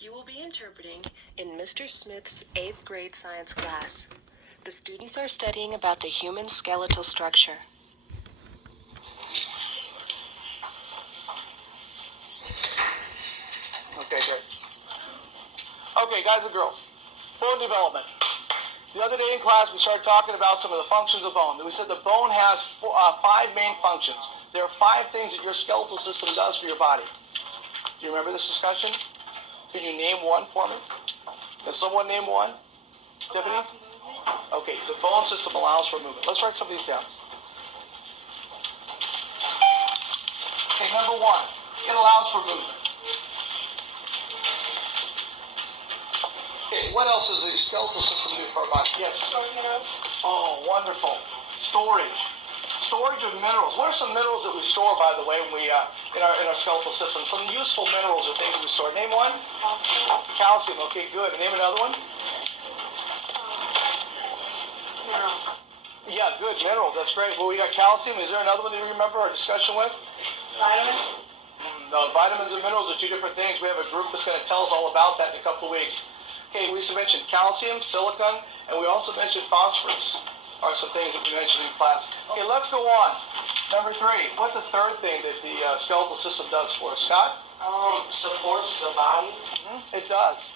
You will be interpreting in Mr. Smith's 8th grade science class. The students are studying about the human skeletal structure. Okay, good. Okay, guys and girls, bone development. The other day in class, we started talking about some of the functions of bone. We said the bone has 5 main functions. There are 5 things that your skeletal system does for your body. Do you remember this discussion? Can you name one for me? Can someone name one? Tiffany? Okay, the bone system allows for movement. Let's write some of these down. Okay, number 1, it allows for movement. Okay, what else does the skeletal system do for our body? Yes? Storage minerals. Oh, wonderful. Storage. Storage of minerals. What are some minerals that we store, by the way, when we in our skeletal system? Some useful minerals or things that we store. Name one. Calcium. Calcium. Okay, good. Name another one. Minerals. Yeah, good. Minerals. That's great. Well, we got calcium. Is there another one that you remember our discussion with? Vitamins. No, vitamins and minerals are 2 different things. We have a group that's going to tell us all about that in a couple of weeks. Okay, we mentioned calcium, silicon, and we also mentioned phosphorus. Are some things that we mentioned in class. Okay, let's go on. Number 3. What's the third thing that the skeletal system does for us, Scott? Supports the body. It does.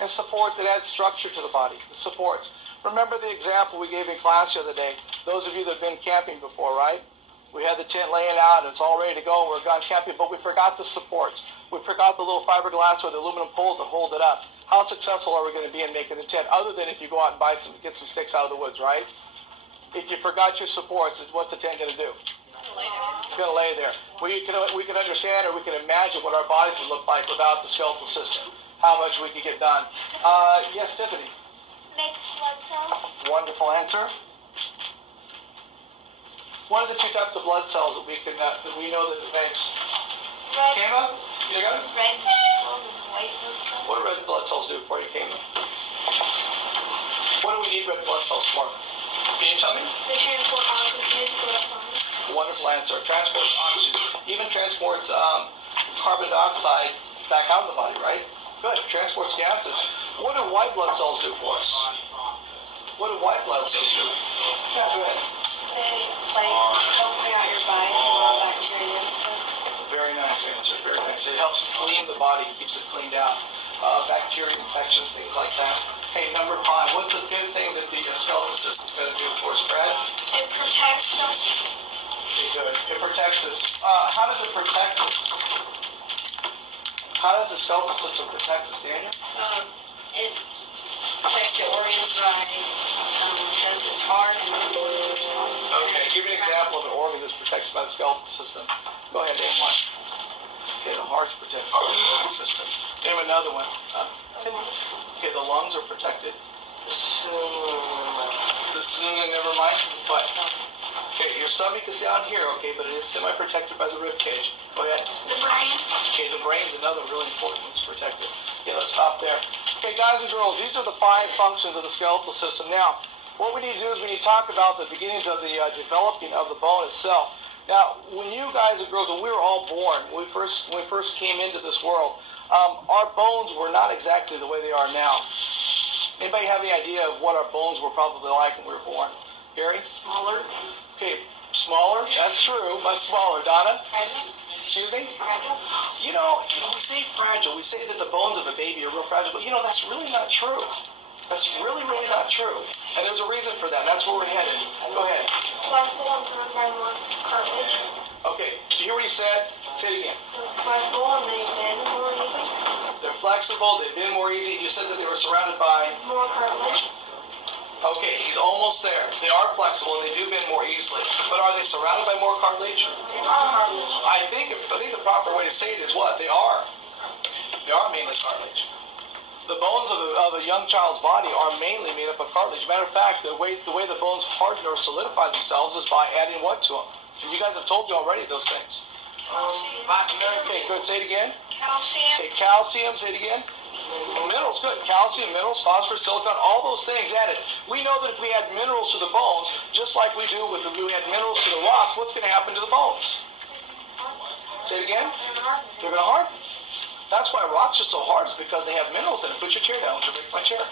It supports, it adds structure to the body. It supports. Remember the example we gave in class the other day. Those of you that have been camping before, right? We had the tent laying out, and it's all ready to go, and we're gone camping, but we forgot the supports. We forgot the little fiberglass or the aluminum poles that hold it up. How successful are we going to be in making the tent, other than if you go out and get some sticks out of the woods, right? If you forgot your supports, what's the tent going to do? It's going to lay there. We can understand, or we can imagine what our bodies would look like without the skeletal system, how much we could get done. Yes, Tiffany? Makes blood cells. Wonderful answer. What are the 2 types of blood cells that we know that it makes? Red. Kama, you got it? Red cells and white blood cells. What do red blood cells do for you, Kama? What do we need red blood cells for? Can you tell me? They transport oxygen to the body. Wonderful answer. Transports oxygen. Even transports carbon dioxide back out of the body, right? Good. Transports gases. What do white blood cells do for us? What do white blood cells do? Yeah, go ahead. They help clean out your body from all bacteria and stuff. Very nice answer. Very nice. It helps clean the body, keeps it cleaned out. Bacteria infections, things like that. Hey, number 5. What's the 5th thing that the skeletal system is going to do for us, Brad? It protects us. Okay, good. It protects us. How does it protect us? How does the skeletal system protect us, Daniel? It protects the organs by because it's hard and Okay, give me an example of an organ that's protected by the skeletal system. Go ahead, name one. Okay, the heart's protected by the organ system. Name another one. Okay, the lungs are protected. Never mind. What? Okay, your stomach is down here, okay, but it is semi-protected by the rib cage. Go ahead. the brain. Okay, the brain's another really important one that's protected. Okay, let's stop there. Okay, guys and girls, these are the 5 functions of the skeletal system. Now, what we need to do is we need to talk about the beginnings of the developing of the bone itself. Now, when you guys and girls, when we were all born, when we first came into this world, our bones were not exactly the way they are now. Anybody have any idea of what our bones were probably like when we were born? Gary? Smaller. Okay, smaller? That's true, much smaller. Donna? Fragile. Excuse me? Fragile. You know, we say fragile. We say that the bones of a baby are real fragile, but you know, that's really not true. That's really, really not true. And there's a reason for that. That's where we're headed. Go ahead. Flexible and surrounded by more cartilage. Okay, did you hear what he said? Say it again. Flexible and they bend more easy. They're flexible, they bend more easy. You said that they were surrounded by... More cartilage. Okay, he's almost there. They are flexible and they do bend more easily. But are they surrounded by more cartilage? Cartilage. I think the proper way to say it is what? They are. They are mainly cartilage. The bones of a young child's body are mainly made up of cartilage. Matter of fact, the way the bones harden or solidify themselves is by adding what to them? And you guys have told me already those things. Okay, good. Say it again. Calcium. Okay, calcium. Say it again. Minerals, good. Calcium, minerals, phosphorus, silicon, all those things added. We know that if we add minerals to the bones, just like we do if we add minerals to the rocks, what's going to happen to the bones? Say it again. They're going to harden. That's why rocks are so hard, is because they have minerals in it. Put your chair down. Would you break my chair?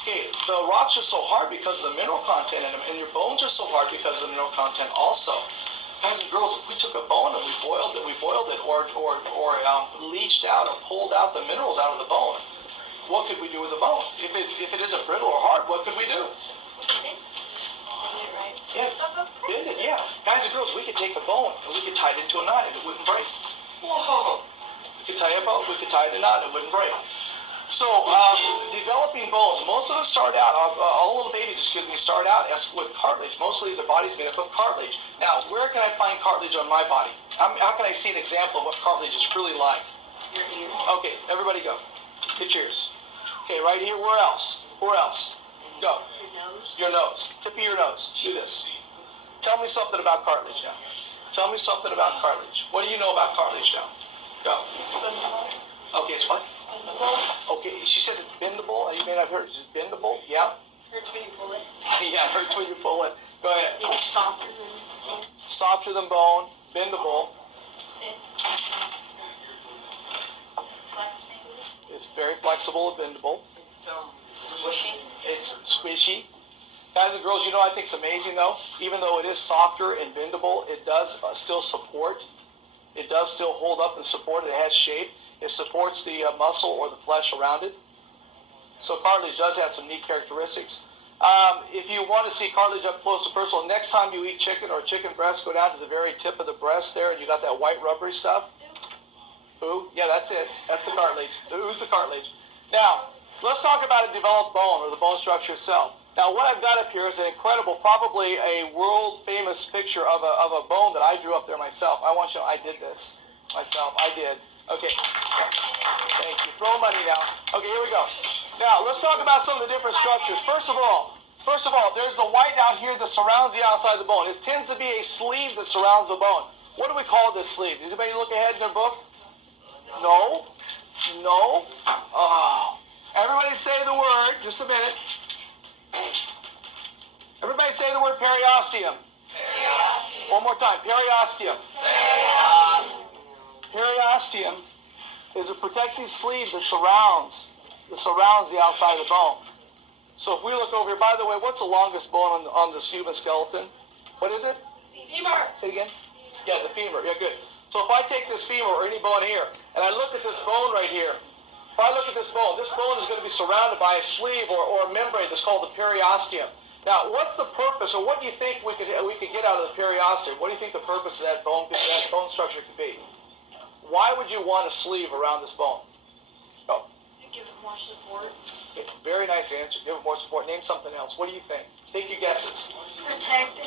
Okay, the rocks are so hard because of the mineral content in them, and your bones are so hard because of the mineral content also. Guys and girls, if we took a bone and we boiled it, or leached out or pulled out the minerals out of the bone, what could we do with the bone? If it isn't brittle or hard, what could we do? Yeah, bend it, yeah. Guys and girls, we could take a bone and we could tie it into a knot and it wouldn't break. Whoa! We could tie it in a knot and it wouldn't break. So, developing bones. Most of them start out, all little babies, start out with cartilage. Mostly their body's made up of cartilage. Now, where can I find cartilage on my body? How can I see an example of what cartilage is really like? Your ear. Okay, everybody go. Get yours. Okay, right here. Where else? Where else? Go. Your nose. Your nose. Tip of your nose. Do this. Tell me something about cartilage now. Tell me something about cartilage. What do you know about cartilage now? Go. Okay, it's what? Okay, she said it's bendable. You may not have heard it's bendable. Yeah? Hurts when you pull it. Yeah, it hurts when you pull it. Go ahead. It's softer than bone. Softer than bone, bendable. Flex maybe. It's very flexible and bendable. It's squishy. It's squishy. Guys and girls, I think it's amazing though. Even though it is softer and bendable, it does still support. It does still hold up and support. It has shape. It supports the muscle or the flesh around it. So cartilage does have some neat characteristics. If you want to see cartilage up close and personal, next time you eat chicken or chicken breast, go down to the very tip of the breast there, and you got that white rubbery stuff. Ooh, yeah, that's it. That's the cartilage. Ooh's the cartilage. Now, let's talk about a developed bone or the bone structure itself. Now, what I've got up here is an incredible, probably a world-famous picture of a bone that I drew up there myself. I want you to know I did this myself. I did. Okay. Thank you. Throw money now. Okay, here we go. Now, let's talk about some of the different structures. First of all, there's the white out here that surrounds the outside of the bone. It tends to be a sleeve that surrounds the bone. What do we call this sleeve? Does anybody look ahead in their book? No? No? Oh. Everybody say the word. Just a minute. Everybody say the word periosteum. Periosteum. One more time. Periosteum. Periosteum. Periosteum is a protective sleeve that surrounds the outside of the bone. So if we look over here, by the way, what's the longest bone on the human skeleton? What is it? Femur. Say it again. Yeah, the femur. Yeah, good. So if I take this femur or any bone here, and I look at this bone right here, if I look at this bone is going to be surrounded by a sleeve or a membrane that's called the periosteum. Now, what's the purpose, or what do you think we could get out of the periosteum? What do you think the purpose of that bone structure could be? Why would you want a sleeve around this bone? Go. Give it more support. Okay, very nice answer. Give it more support. Name something else. What do you think? Take your guesses. Protect it.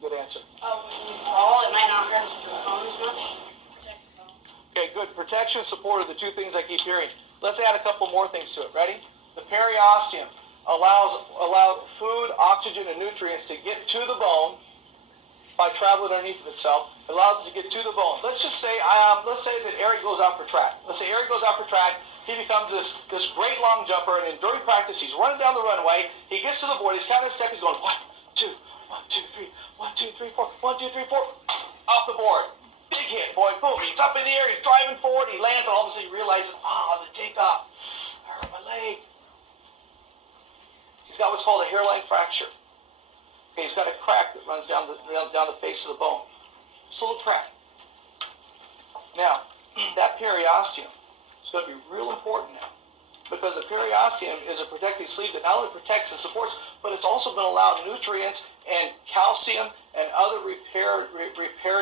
Good answer. Oh, when you fall, it might not hurt the bone as much. Protect the bone. Okay, good. Protection, support are the two things I keep hearing. Let's add a couple more things to it. Ready? The periosteum allows food, oxygen, and nutrients to get to the bone by traveling underneath of itself. It allows it to get to the bone. Let's just say, let's say that Eric goes out for track. Let's say Eric goes out for track. He becomes this great long jumper, and during practice, he's running down the runway. He gets to the board. He's counting a step. He's going 1, 2, 1, 2, 3, 1, 2, 3, 4, 1, 2, 3, 4. Off the board. Big hit, boy. Boom. He's up in the air. He's driving forward. He lands, and all of a sudden he realizes, the takeoff. I hurt my leg. He's got what's called a hairline fracture. Okay, he's got a crack that runs down the face of the bone. Just a little crack. Now, that periosteum is going to be real important now, because the periosteum is a protective sleeve that not only protects and supports, but it's also going to allow nutrients and calcium and other repair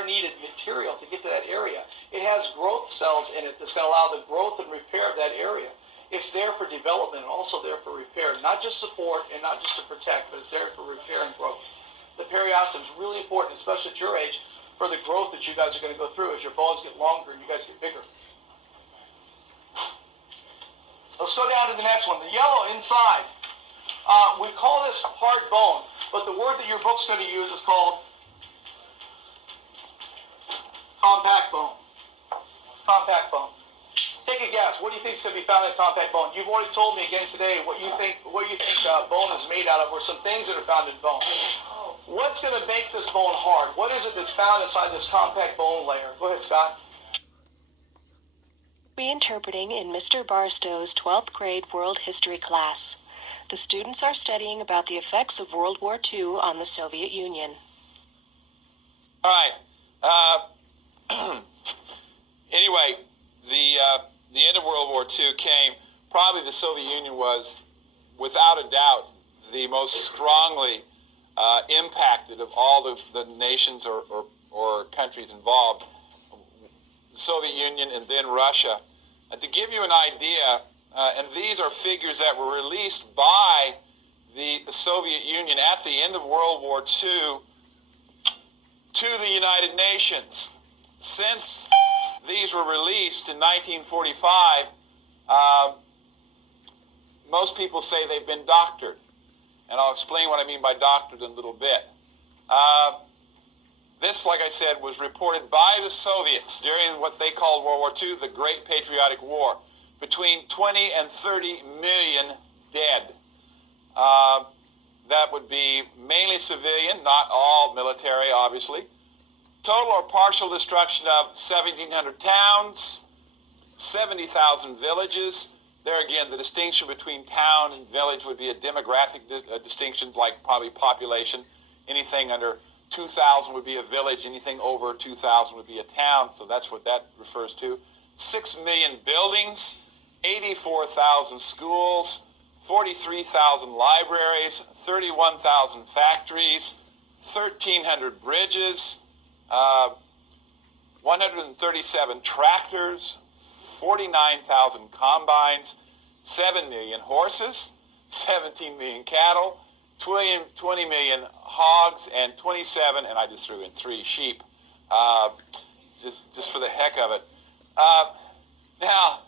needed material to get to that area. It has growth cells in it that's going to allow the growth and repair of that area. It's there for development and also there for repair, not just support and not just to protect, but it's there for repair and growth. The periosteum is really important, especially at your age, for the growth that you guys are going to go through as your bones get longer and you guys get bigger. Let's go down to the next one, the yellow inside. We call this hard bone, but the word that your book's going to use is called compact bone. Compact bone. Take a guess. What do you think is going to be found in compact bone? You've already told me again today what you think bone is made out of, or some things that are found in bone. Oh, What's going to make this bone hard? What is it that's found inside this compact bone layer? Go ahead, Scott. Reinterpreting in Mr. Barstow's 12th grade world history class. The students are studying about the effects of World War II on the Soviet Union. All right. Anyway, the end of World War II came. Probably the Soviet Union was, without a doubt, the most strongly impacted of all the nations or countries involved. The Soviet Union and then Russia. And to give you an idea, and these are figures that were released by the Soviet Union at the end of World War II to the United Nations. Since these were released in 1945, most people say they've been doctored. And I'll explain what I mean by doctored in a little bit. This, like I said, was reported by the Soviets during what they called World War II, the Great Patriotic War. Between 20 and 30 million dead. That would be mainly civilian, not all military, obviously. Total or partial destruction of 1,700 towns, 70,000 villages. There again, the distinction between town and village would be a demographic distinction, like probably population. Anything under 2,000 would be a village. Anything over 2,000 would be a town. So that's what that refers to. 6 million buildings, 84,000 schools, 43,000 libraries, 31,000 factories, 1,300 bridges, 137 tractors, 49,000 combines, 7 million horses, 17 million cattle, 20 million hogs, and 27, and I just threw in 3 sheep, just for the heck of it. Now,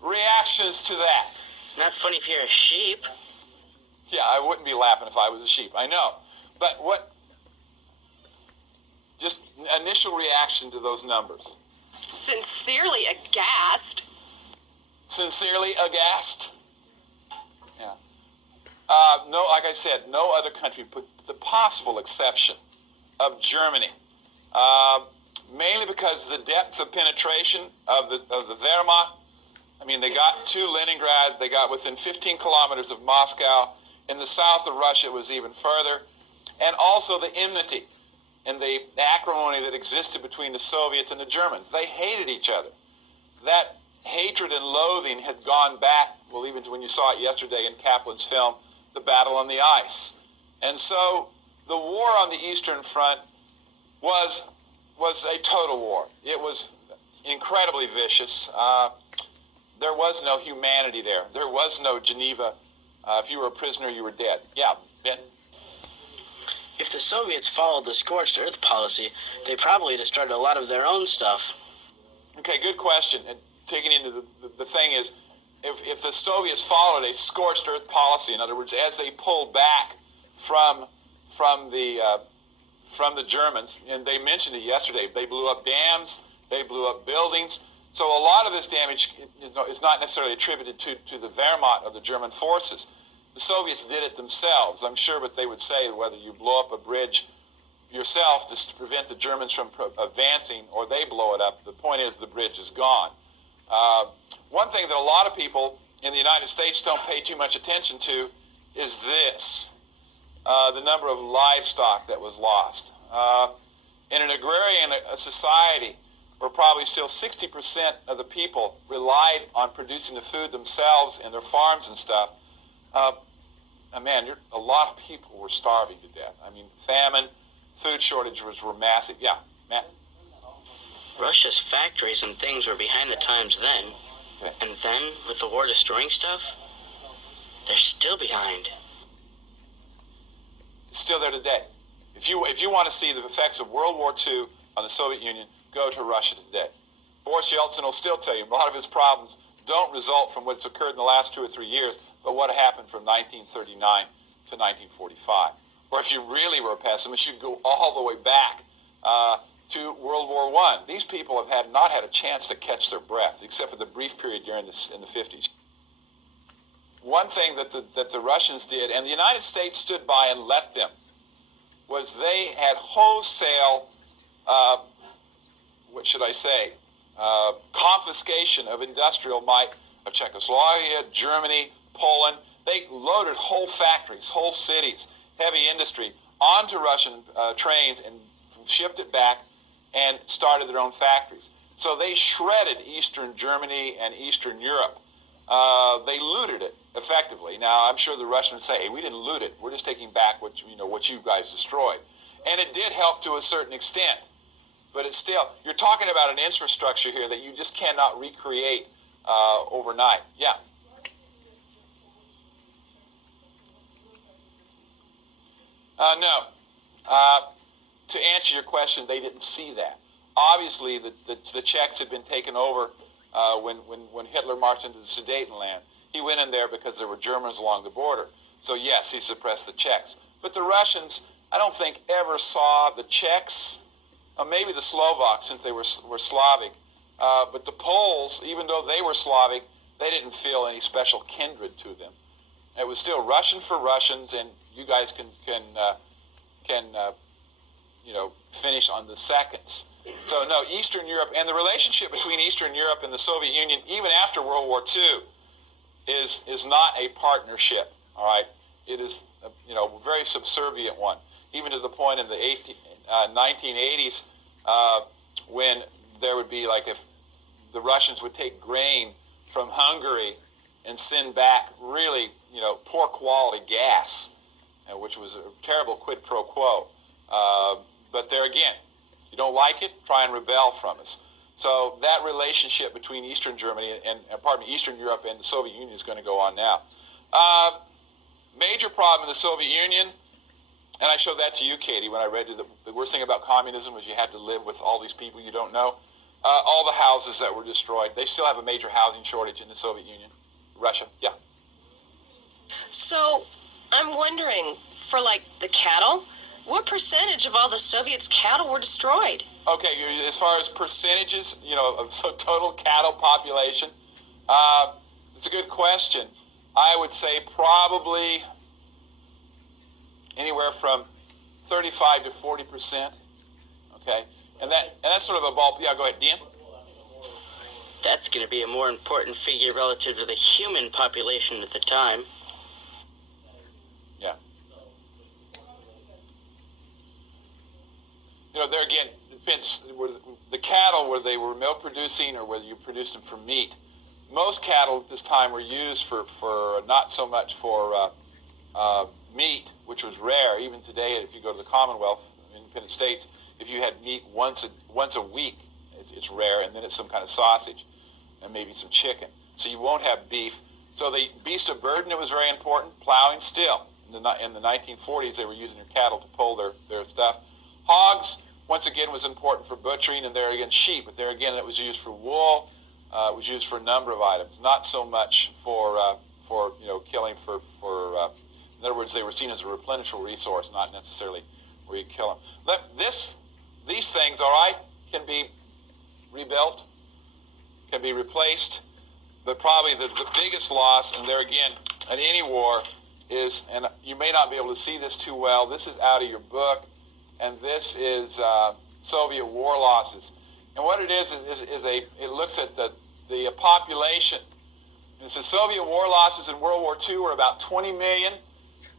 reactions to that. Not funny if you're a sheep. Yeah, I wouldn't be laughing if I was a sheep, I know. But what, just initial reaction to those numbers? Sincerely aghast. Sincerely aghast? Yeah. No, like I said, no other country, with the possible exception of Germany. Mainly because of the depth of penetration of the Wehrmacht. I mean, they got to Leningrad, they got within 15 kilometers of Moscow. In the south of Russia, it was even further. And also the enmity and the acrimony that existed between the Soviets and the Germans. They hated each other. That hatred and loathing had gone back, well, even when you saw it yesterday in Kaplan's film, The Battle on the Ice. And so the war on the Eastern Front was a total war. It was incredibly vicious. There was no humanity there. There was no Geneva. If you were a prisoner, you were dead. Yeah, Ben? If the Soviets followed the scorched earth policy, they probably destroyed a lot of their own stuff. Okay, good question. And taking into the thing is, if the Soviets followed a scorched earth policy, in other words, as they pulled back from the Germans, and they mentioned it yesterday, they blew up dams, they blew up buildings. So a lot of this damage is not necessarily attributed to the Wehrmacht or the German forces. The Soviets did it themselves, I'm sure, but they would say whether you blow up a bridge yourself to prevent the Germans from advancing or they blow it up, the point is the bridge is gone. One thing that a lot of people in the United States don't pay too much attention to is this, the number of livestock that was lost. In an agrarian society, where probably still 60% of the people relied on producing the food themselves in their farms and stuff, a lot of people were starving to death. I mean, famine, food shortages were massive. Yeah, Matt? Russia's factories and things were behind the times then. Okay. And then, with the war destroying stuff, they're still behind. It's still there today. If you want to see the effects of World War II on the Soviet Union, go to Russia today. Boris Yeltsin will still tell you a lot of his problems don't result from what's occurred in the last 2 or 3 years, but what happened from 1939 to 1945. Or if you really were a pessimist, you'd go all the way back to World War I. These people have not had a chance to catch their breath, except for the brief period during in the 50s. one thing that the Russians did, and the United States stood by and let them, was they had wholesale, what should I say, confiscation of industrial might of Czechoslovakia, Germany, Poland. They loaded whole factories, whole cities, heavy industry onto Russian trains and shipped it back and started their own factories. So they shredded Eastern Germany and Eastern Europe. They looted it effectively. Now, I'm sure the Russians say, hey, we didn't loot it. We're just taking back what you guys destroyed. And it did help to a certain extent. But it's still, you're talking about an infrastructure here that you just cannot recreate overnight. Yeah. No. To answer your question, they didn't see that. Obviously, the Czechs had been taken over when Hitler marched into the Sudetenland. He went in there because there were Germans along the border. So yes, he suppressed the Czechs. But the Russians, I don't think, ever saw the Czechs, maybe the Slovaks since they were Slavic, but the Poles, even though they were Slavic, they didn't feel any special kindred to them. It was still Russian for Russians, and you guys can finish on the seconds. So no, Eastern Europe, and the relationship between Eastern Europe and the Soviet Union, even after World War II, is not a partnership. All right, it is a very subservient one, even to the point in the 1980s when there would be, like, if the Russians would take grain from Hungary and send back really poor quality gas, which was a terrible quid pro quo. But there again, you don't like it, try and rebel from us. So that relationship between Eastern Germany Eastern Europe and the Soviet Union is going to go on now. Major problem in the Soviet Union, and I showed that to you, Katie, when I read you, the worst thing about communism was you had to live with all these people you don't know. All the houses that were destroyed. They still have a major housing shortage in the Soviet Union. Russia, yeah. So, I'm wondering, for like the cattle, what percentage of all the Soviets' cattle were destroyed? Okay, as far as percentages, of total cattle population, it's a good question. I would say probably anywhere from 35 to 40%. Okay, and that's sort of a ball. Yeah, go ahead, Dean. That's going to be a more important figure relative to the human population at the time. Yeah. There again, it depends. The cattle, whether they were milk producing or whether you produced them for meat. Most cattle at this time were used for not so much for meat, which was rare. Even today, if you go to the Commonwealth, independent states, if you had meat once a week, it's rare, and then it's some kind of sausage and maybe some chicken. So you won't have beef. So the beast of burden, it was very important. Plowing still. In the 1940s, they were using their cattle to pull their stuff. Hogs, once again, was important for butchering, and there again, sheep. But there again, it was used for wool. It was used for a number of items, not so much for killing for in other words, they were seen as a replenishable resource, not necessarily where you kill them. These things, all right, can be rebuilt, can be replaced, but probably the biggest loss, and there again, at any war, is, and you may not be able to see this too well, this is out of your book, and this is Soviet war losses. And what it is it looks at the population. And it says Soviet war losses in World War II were about 20 million.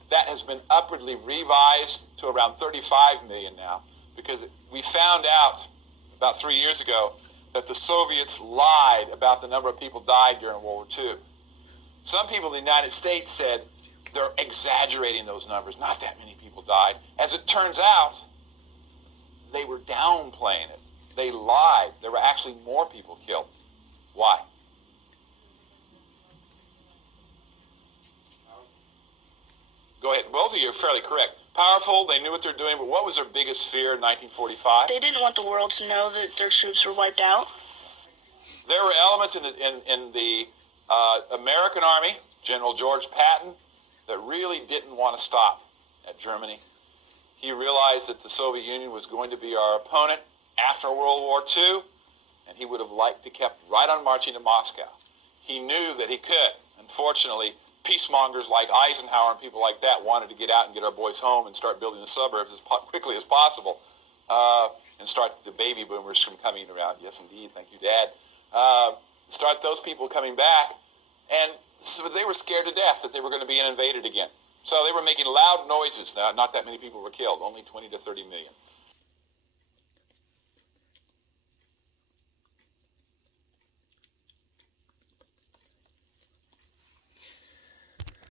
That has been upwardly revised to around 35 million now, because we found out about 3 years ago that the Soviets lied about the number of people died during World War II. Some people in the United States said they're exaggerating those numbers. Not that many people died. As it turns out, they were downplaying it. They lied. There were actually more people killed. Why? Go ahead. Both of you are fairly correct. Powerful, they knew what they're doing, but what was their biggest fear in 1945? They didn't want the world to know that their troops were wiped out. There were elements in the American Army, General George Patton, that really didn't want to stop at Germany. He realized that the Soviet Union was going to be our opponent after World War II, and he would have liked to kept right on marching to Moscow. He knew that he could. Unfortunately, peacemongers like Eisenhower and people like that wanted to get out and get our boys home and start building the suburbs as quickly as possible, and start the baby boomers from coming around. Yes, indeed. Thank you, Dad. Start those people coming back, and so they were scared to death that they were going to be invaded again. So they were making loud noises. Now, not that many people were killed, only 20 to 30 million.